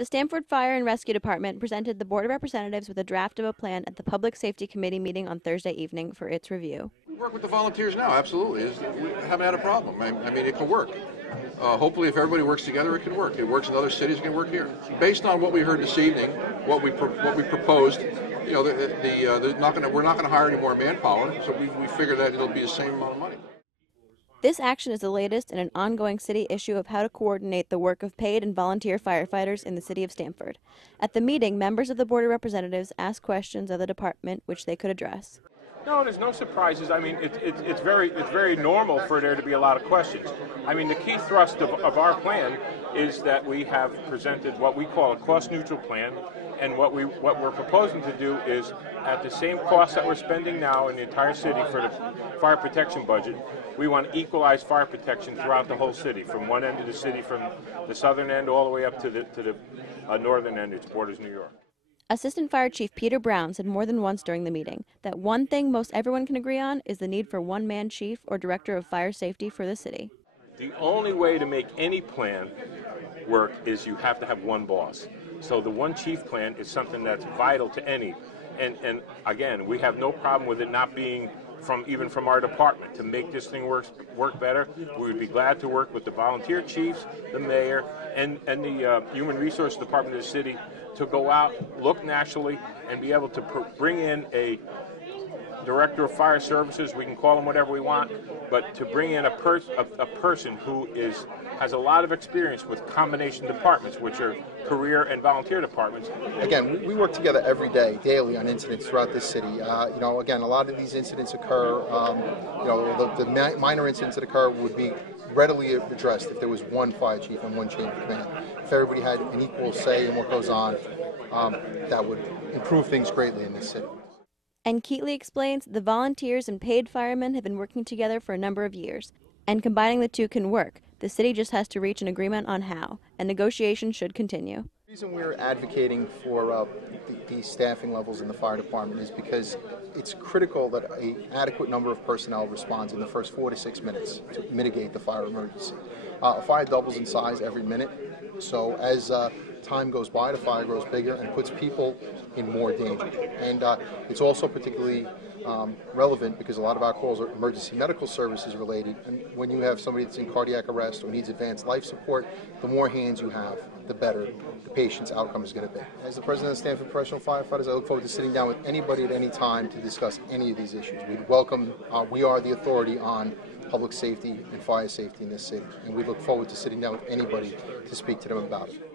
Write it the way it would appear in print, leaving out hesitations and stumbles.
The Stamford Fire and Rescue Department presented the Board of Representatives with a draft of a plan at the Public Safety Committee meeting on Thursday evening for its review. We work with the volunteers now, absolutely. We haven't had a problem. I mean, it can work. Hopefully, if everybody works together, it can work. It works in other cities, it can work here. Based on what we heard this evening, what we proposed, you know, we're not going to hire any more manpower, so we figure that it'll be the same amount of money. This action is the latest in an ongoing city issue of how to coordinate the work of paid and volunteer firefighters in the city of Stamford. At the meeting, members of the Board of Representatives asked questions of the department which they could address. No, there's no surprises. I mean, it's very normal for there to be a lot of questions. I mean, the key thrust of our plan is that we have presented what we call a cost-neutral plan, and what we're proposing to do is, at the same cost that we're spending now in the entire city for the fire protection budget, we want to equalize fire protection throughout the whole city, from one end of the city, from the southern end all the way up to the northern end, which borders New York. Assistant Fire Chief Peter Brown said more than once during the meeting that one thing most everyone can agree on is the need for one-man chief or director of fire safety for the city. The only way to make any plan work is you have to have one boss. So the one chief plan is something that's vital to any. And again, we have no problem with it not being even from our department. To make this thing work better, we would be glad to work with the volunteer chiefs, the mayor, and the Human Resource Department of the city to go out, look nationally, and be able to bring in a director of fire services. We can call them whatever we want, but to bring in a person who has a lot of experience with combination departments, which are career and volunteer departments. Again, we work together every day, daily, on incidents throughout this city. Again, a lot of these incidents occur. The minor incidents that occur would be readily addressed if there was one fire chief and one chain of command. If everybody had an equal say in what goes on, that would improve things greatly in this city. And Keatley explains the volunteers and paid firemen have been working together for a number of years, and combining the two can work. The city just has to reach an agreement on how, and negotiations should continue. The reason we're advocating for these staffing levels in the fire department is because it's critical that an adequate number of personnel responds in the first 4 to 6 minutes to mitigate the fire emergency. A fire doubles in size every minute, so as time goes by, the fire grows bigger and puts people in more danger. And it's also particularly relevant because a lot of our calls are emergency medical services related, and when you have somebody that's in cardiac arrest or needs advanced life support, the more hands you have, the better the patient's outcome is going to be. As the president of Stamford Professional Firefighters, I look forward to sitting down with anybody at any time to discuss any of these issues. We are the authority on public safety and fire safety in this city, and we look forward to sitting down with anybody to speak to them about it.